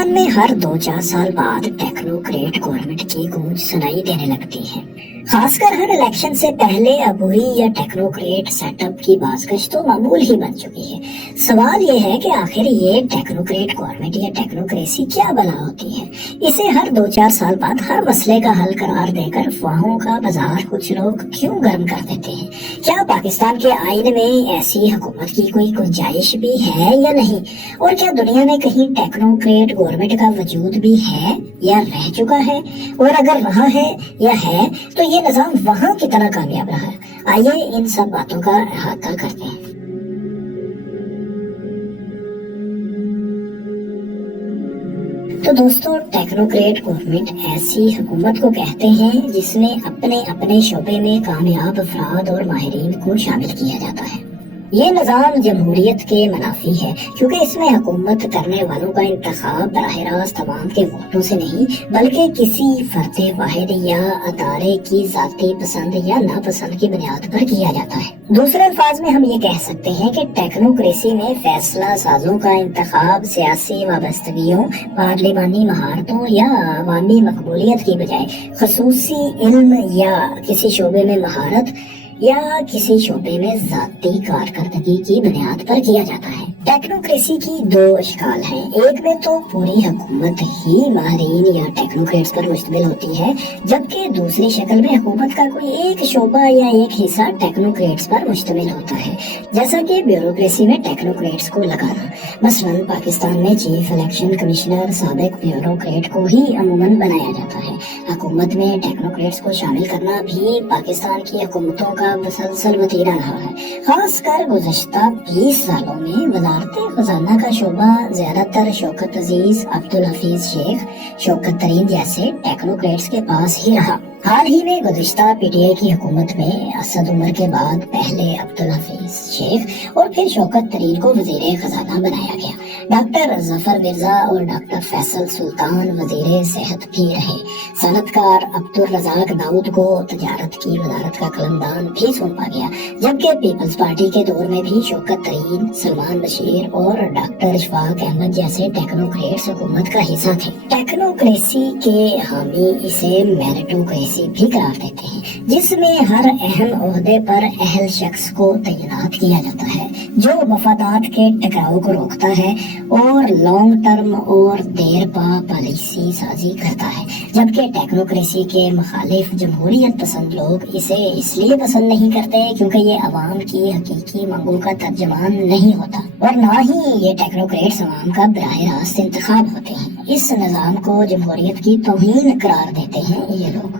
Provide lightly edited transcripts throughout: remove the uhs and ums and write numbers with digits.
پاکستان میں ہر 2-4 سال بعد ٹیکنوکریٹ گورنمنٹ کی گونج سنائی دینے لگتی ہے، خاص کر ہر الیکشن سے پہلے عبوری یا ٹیکنوکریٹ سیٹ اپ کی بازگشت تو معمول ہی بن چکی ہے۔ سوال یہ ہے کہ آخر یہ ٹیکنوکریٹ گورنمنٹ یا ٹیکنوکریسی کیا بلا ہوتی ہے؟ اسے ہر 2-4 سال بعد ہر مسئلے کا حل قرار دے کر افواہوں کا بازار کچھ لوگ کیوں گرم کر دیتے ہیں؟ کیا پاکستان کے آئین میں ایسی حکومت کی کوئی گنجائش بھی ہے یا نہیں؟ اور کیا دنیا میں کہیں ٹیکنوکریٹ گورنمنٹ کا وجود بھی ہے یا رہ چکا ہے؟ اور اگر رہا ہے یا ہے تو یہ نظام وہاں کتنا کامیاب رہا ہے؟ آئیے ان سب باتوں کا احاطہ کرتے ہیں۔ تو دوستو، ٹیکنوکریٹ گورنمنٹ ایسی حکومت کو کہتے ہیں جس میں اپنے شعبے میں کامیاب افراد اور ماہرین کو شامل کیا جاتا ہے۔ یہ نظام جمہوریت کے منافی ہے، کیونکہ اس میں حکومت کرنے والوں کا انتخاب براہ راست عوام کے ووٹوں سے نہیں بلکہ کسی فرد واحد یا ادارے کی ذاتی پسند یا ناپسند کی بنیاد پر کیا جاتا ہے۔ دوسرے الفاظ میں ہم یہ کہہ سکتے ہیں کہ ٹیکنوکریسی میں فیصلہ سازوں کا انتخاب سیاسی وابستگیوں، پارلیمانی مہارتوں یا عوامی مقبولیت کی بجائے خصوصی علم یا کسی شعبے میں مہارت یا کسی شعبے میں ذاتی کارکردگی کی بنیاد پر کیا جاتا ہے۔ ٹیکنوکریسی کی 2 اشکال ہیں، ایک میں تو پوری حکومت ہی ماہرین یا ٹیکنوکریٹس پر مشتمل ہوتی ہے، جبکہ دوسری شکل میں حکومت کا کوئی ایک شعبہ یا ایک حصہ ٹیکنوکریٹس پر مشتمل ہوتا ہے، جیسا کہ بیوروکریسی میں ٹیکنوکریٹس کو لگانا۔ مثلا پاکستان میں چیف الیکشن کمشنر سابق بیوروکریٹ کو ہی عموماً بنایا جاتا ہے۔ حکومت میں ٹیکنوکریٹس کو شامل کرنا بھی پاکستان کی حکومتوں کا مسلسل وتیرہ رہا ہے، خاص کر گزشتہ 20 سالوں میں وزارت خزانہ کا شعبہ زیادہ تر شوکت عزیز، عبدالحفیظ شیخ، شوکت ترین جیسے ٹیکنوکریٹس کے پاس ہی رہا۔ حال ہی میں گزشتہ پی ٹی آئی کی حکومت میں اسد عمر کے بعد پہلے عبدالحفیظ شیخ اور پھر شوکت ترین کو وزیر خزانہ بنایا گیا۔ ڈاکٹر ظفر مرزا اور ڈاکٹر فیصل سلطان وزیر صحت بھی رہے۔ صنعت کار عبدالرزاق داؤد کو تجارت کی وزارت کا قلمدان بھی سونپا گیا، جبکہ پیپلز پارٹی کے دور میں بھی شوکت ترین، سلمان بشیر اور ڈاکٹر اشفاق احمد جیسے ٹیکنوکریٹس حکومت کا حصہ تھے۔ ٹیکنوکریسی کے حامی اسے میریٹوکریسی بھی قرار دیتے ہیں، جس میں ہر اہم عہدے پر اہل شخص کو تعینات کیا جاتا ہے جو مفادات کے ٹکراؤ کو روکتا ہے اور لانگ ٹرم اور دیر پا پالیسی سازی کرتا ہے، جبکہ ٹیکنوکریسی کے مخالف جمہوریت پسند لوگ اسے اس لیے پسند نہیں کرتے کیونکہ یہ عوام کی حقیقی مانگوں کا ترجمان نہیں ہوتا، اور نہ ہی یہ ٹیکنوکریٹس عوام کا براہ راست انتخاب ہوتے ہیں۔ اس نظام کو جمہوریت کی توہین قرار دیتے ہیں یہ لوگ۔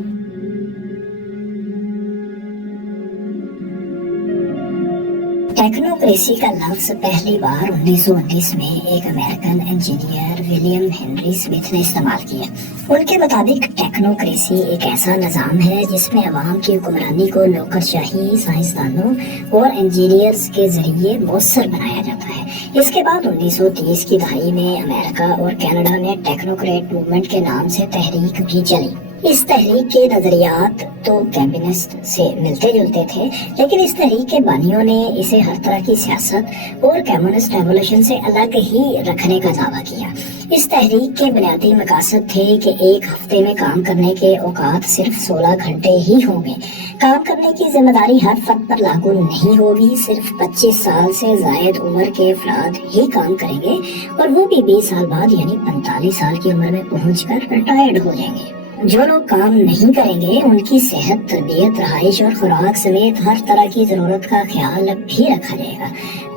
ٹیکنوکریسی کا لفظ پہلی بار 1919 میں ایک American engineer William Henry Smith نے استعمال کیا۔ ان کے مطابق ٹیکنوکریسی ایک ایسا نظام ہے جس میں عوام کی حکمرانی کو نوکرشاہی سائنسدانوں اور انجینئرز کے ذریعے مؤثر بنایا جاتا ہے۔ اس کے بعد 1930 کی دہائی میں امریکہ اور کینیڈا نے ٹیکنوکریٹ موومنٹ کے نام سے تحریک بھی چلی۔ اس تحریک کے نظریات تو کیمپینسٹ سے ملتے جلتے تھے، لیکن اس تحریک کے بانیوں نے اسے ہر طرح کی سیاست اور کمیونسٹ ریولوشن سے الگ ہی رکھنے کا دعویٰ کیا۔ اس تحریک کے بنیادی مقاصد تھے کہ ایک ہفتے میں کام کرنے کے اوقات صرف 16 گھنٹے ہی ہوں گے، کام کرنے کی ذمہ داری ہر فرد پر لاگو نہیں ہوگی، صرف 25 سال سے زائد عمر کے افراد ہی کام کریں گے اور وہ بھی 20 سال بعد یعنی 45 سال کی عمر میں پہنچ کر ریٹائرڈ ہو جائیں گے۔ جو لوگ کام نہیں کریں گے ان کی صحت، تربیت، رہائش اور خوراک سمیت ہر طرح کی ضرورت کا خیال بھی رکھا جائے گا۔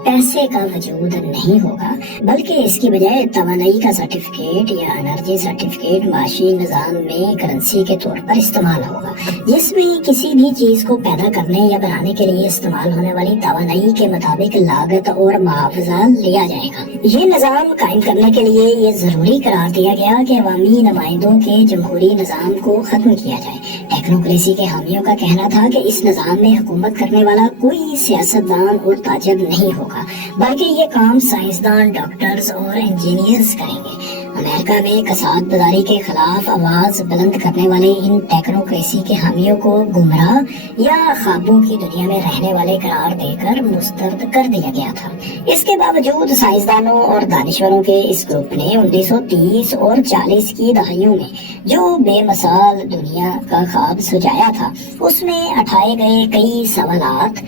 پیسے کا وجود نہیں ہوگا، بلکہ اس کی بجائے توانائی کا سرٹیفکیٹ یا انرجی سرٹیفکیٹ معاشی نظام میں کرنسی کے طور پر استعمال ہوگا، جس میں کسی بھی چیز کو پیدا کرنے یا بنانے کے لیے استعمال ہونے والی توانائی کے مطابق لاگت اور معاوضہ لیا جائے گا۔ یہ نظام قائم کرنے کے لیے یہ ضروری قرار دیا گیا کہ عوامی نمائندوں کے جمہوری نظام کو ختم کیا جائے۔ ٹیکنوکریسی کے حامیوں کا کہنا تھا کہ اس نظام میں حکومت کرنے والا کوئی سیاستدان اور تاجر نہیں ہوگا، بلکہ یہ کام سائنسدان، ڈاکٹرز اور انجینئرز کریں گے۔ امریکہ میں کساد بازاری کے خلاف آواز بلند کرنے والے ان ٹیکنوکریسی کے حامیوں کو گمراہ یا خوابوں کی دنیا میں رہنے والے قرار دے کر مسترد کر دیا گیا تھا۔ اس کے باوجود سائنسدانوں اور دانشوروں کے اس گروپ نے 1930 اور 40 کی دہائیوں میں جو بے مثال دنیا کا خواب سجایا تھا، اس میں اٹھائے گئے کئی سوالات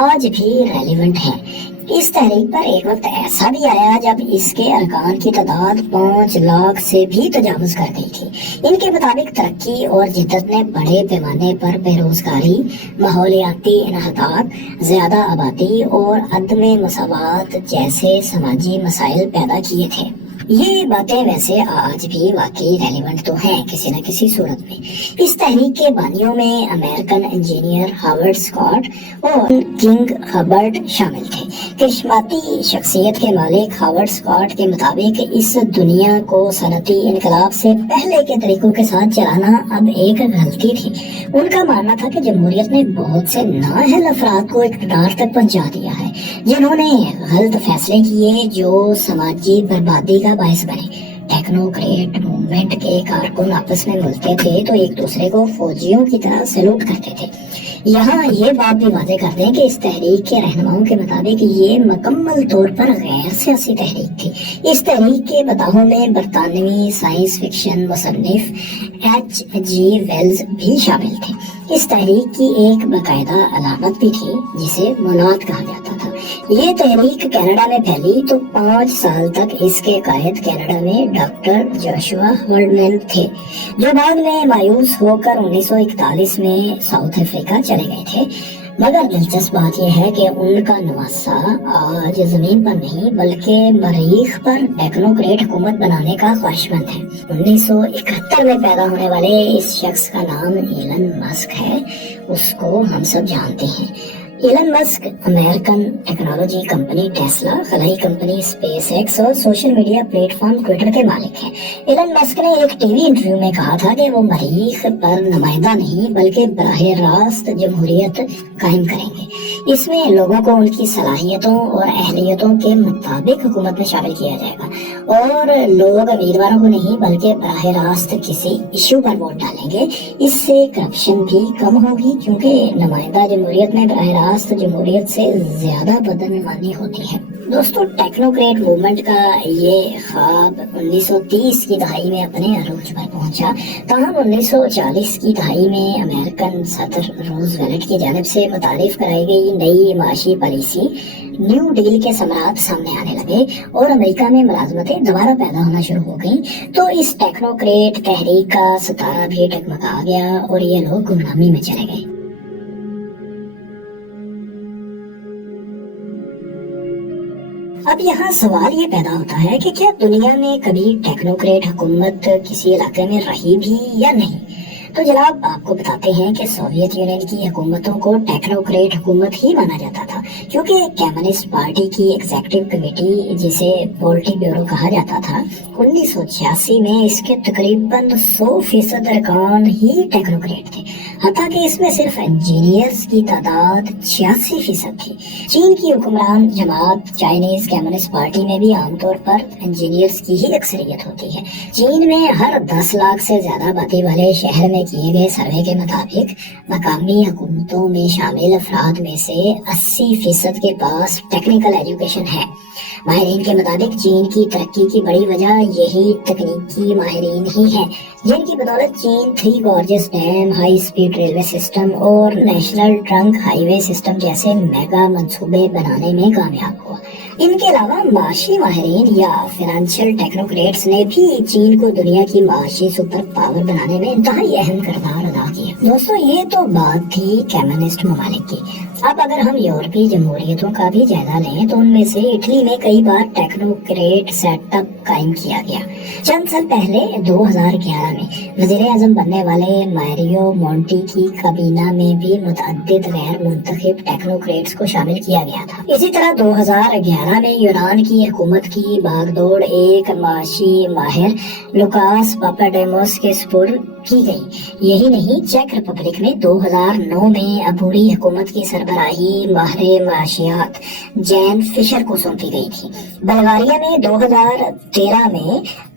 آج بھی ریلیونٹ ہیں۔ اس تحریک پر ایک وقت ایسا بھی آیا جب اس کے ارکان کی تعداد 5 لاکھ سے بھی تجاوز کر گئی تھی۔ ان کے مطابق ترقی اور جدت نے بڑے پیمانے پر بے روزگاری، ماحولیاتی انحطاط، زیادہ آبادی اور عدم مساوات جیسے سماجی مسائل پیدا کیے تھے۔ یہ باتیں ویسے آج بھی واقعی ریلیونٹ تو ہیں کسی نہ کسی صورت میں۔ اس تحریک کے بانیوں میں امریکن انجینئر ہاورڈ اسکاٹ اور کنگ ہبرٹ شامل تھے۔ کرشماتی شخصیت کے مالک ہاورڈ اسکاٹ کے مطابق اس دنیا کو صنعتی انقلاب سے پہلے کے طریقوں کے ساتھ چلانا اب ایک غلطی تھی۔ ان کا ماننا تھا کہ جمہوریت نے بہت سے نااہل افراد کو اقتدار تک پہنچا دیا ہے، جنہوں نے غلط فیصلے کیے جو سماجی بربادی کا باعث بنے۔ ٹیکنوکریٹ موومنٹ کے کارکن آپس میں ملتے تھے تو ایک دوسرے کو فوجیوں کی طرح سلوٹ کرتے تھے۔ یہاں یہ بات بھی واضح کر دیں کہ اس تحریک کے رہنماؤں کے مطابق یہ مکمل طور پر غیر سیاسی تحریک تھی۔ اس تحریک کے مداحوں میں برطانوی سائنس فکشن مصنف H.G. ویلز بھی شامل تھے۔ اس تحریک کی ایک باقاعدہ علامت بھی تھی جسے موناد کہا جاتا تھا۔ یہ تحریک کینیڈا میں پھیلی تو 5 سال تک اس کے قائد کینیڈا میں ڈاکٹر جوشوا ہولڈمین تھے، جو بعد میں مایوس ہو کر 1941 میں ساؤتھ افریقہ چلے گئے تھے۔ مگر دلچسپ بات یہ ہے کہ ان کا نواسا آج زمین پر نہیں بلکہ مریخ پر ٹیکنوکریٹ حکومت بنانے کا خواہشمند ہے۔ 1971 میں پیدا ہونے والے اس شخص کا نام ایلن مسک ہے۔ اس کو ہم سب جانتے ہیں۔ ایلن مسک امریکن ٹیکنالوجی کمپنی ٹیسلا، خلائی کمپنی اسپیس ایکس اور social media plate form Twitter کے مالک ہیں۔ ایلن مسک نے ایک ٹی وی انٹرویو میں کہا تھا کہ وہ مریخ پر نمائندہ نہیں بلکہ براہ راست جمہوریت قائم کریں گے۔ اس میں لوگوں کو ان کی صلاحیتوں اور اہلیتوں کے مطابق حکومت میں شامل کیا جائے گا، اور لوگ امیدواروں کو نہیں بلکہ براہ راست کسی ایشو پر ووٹ ڈالیں گے۔ اس سے کرپشن بھی کم ہوگی، کیونکہ نمائندہ جمہوریت میں براہ راست جمہوریت سے زیادہ بدعنوانی ہوتی ہے۔ دوستو، ٹیکنوکریٹ موومنٹ کا یہ خواب 1930 کی دہائی میں اپنے عروج پر پہنچا، تاہم 1940 کی دہائی میں امریکن صدر روز ویلٹ کی جانب سے متعارف کرائی گئی نئی معاشی پالیسی نیو ڈیل کے ثمرات سامنے آنے لگے اور امریکہ میں ملازمتیں دوبارہ پیدا ہونا شروع ہو گئیں، تو اس ٹیکنوکریٹ تحریک کا ستارہ بھی ڈگمگا گیا اور یہ لوگ گمنامی میں چلے گئے۔ اب یہاں سوال یہ پیدا ہوتا ہے کہ کیا دنیا میں کبھی ٹیکنوکریٹ حکومت کسی علاقے میں رہی بھی یا نہیں؟ تو جناب، آپ کو بتاتے ہیں کہ سوویت یونین کی حکومتوں کو ٹیکنوکریٹ حکومت ہی مانا جاتا تھا، کیونکہ کمیونسٹ پارٹی کی ایگزیکٹو کمیٹی، جسے پولٹی بیورو کہا جاتا تھا، 1986 میں اس کے تقریباً 100% ارکان ہی ٹیکنوکریٹ تھے، حتیٰ کہ اس میں صرف انجینئرز کی تعداد 86% تھی۔ چین کی حکمران جماعت چائنیز کمیونسٹ پارٹی میں بھی عام طور پر انجینئرز کی ہی اکثریت ہوتی ہے۔ چین میں ہر 10 لاکھ سے زیادہ آبادی والے شہر میں کیے گئے سروے کے مطابق مقامی حکومتوں میں شامل افراد میں سے 80% کے پاس ٹیکنیکل ایجوکیشن ہے۔ ماہرین کے مطابق چین کی ترقی کی بڑی وجہ یہی تکنیکی ماہرین ہی ہیں، جن کی بدولت چین 3 gorges dam, high speed railway system اور national trunk highway system جیسے میگا منصوبے بنانے میں کامیاب ہوا۔ ان کے علاوہ معاشی ماہرین یا فائنینشیل ٹیکنوکریٹس نے بھی چین کو دنیا کی معاشی سپر پاور بنانے میں انتہائی اہم کردار ادا کیا۔ دوستو، یہ تو بات تھی کمیونسٹ ممالک کی۔ اب اگر ہم یورپی جمہوریتوں کا بھی جائزہ لیں تو ان میں سے اٹلی میں کئی بار ٹیکنوکریٹ سیٹ اپ قائم کیا گیا۔ چند سال پہلے 2011 میں وزیر اعظم بننے والے ماریو مونٹی کی کابینہ میں بھی متعدد غیر منتخب ٹیکنوکریٹس کو شامل کیا گیا تھا۔ اسی طرح 2011 میں یونان کی حکومت کی باغ دوڑ ایک معاشی ماہر لوکاس پاپاڈیموس کے سپرد کی گئی۔ یہی نہیں، چیک ریپبلک میں 2009 میں عبوری حکومت کی سربراہی ماہر معاشیات جین فشر کو سونپی گئی تھی۔ بلغاریہ میں 2013 میں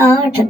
8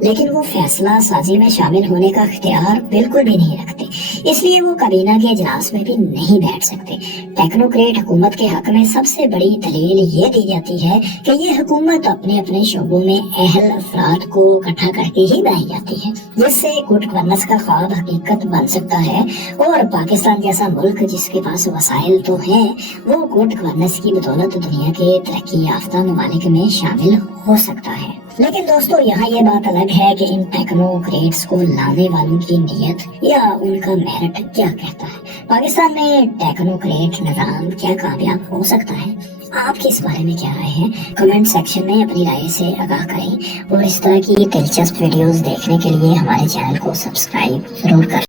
لیکن وہ فیصلہ سازی میں شامل ہونے کا اختیار بالکل بھی نہیں رکھتے، اس لیے وہ کابینہ کے اجلاس میں بھی نہیں بیٹھ سکتے۔ ٹیکنوکریٹ حکومت کے حق میں سب سے بڑی دلیل یہ دی جاتی ہے کہ یہ حکومت اپنے اپنے شعبوں میں اہل افراد کو اکٹھا کر کے ہی بنائی جاتی ہے، جس سے گڈ گورننس کا خواب حقیقت بن سکتا ہے، اور پاکستان جیسا ملک جس کے پاس وسائل تو ہیں، وہ گڈ گورننس کی بدولت دنیا کے ترقی یافتہ ممالک میں شامل ہو سکتا ہے۔ لیکن دوستو، یہاں یہ بات الگ ہے کہ ان ٹیکنوکریٹس کو لانے والوں کی نیت یا ان کا میرٹ کیا کہتا ہے۔ پاکستان میں ٹیکنوکریٹ نظام کیا کامیاب ہو سکتا ہے؟ آپ کی اس بارے میں کیا رائے ہے؟ کمنٹ سیکشن میں اپنی رائے سے آگاہ کریں، اور اس طرح کی دلچسپ ویڈیوز دیکھنے کے لیے ہمارے چینل کو سبسکرائب ضرور کر لیں۔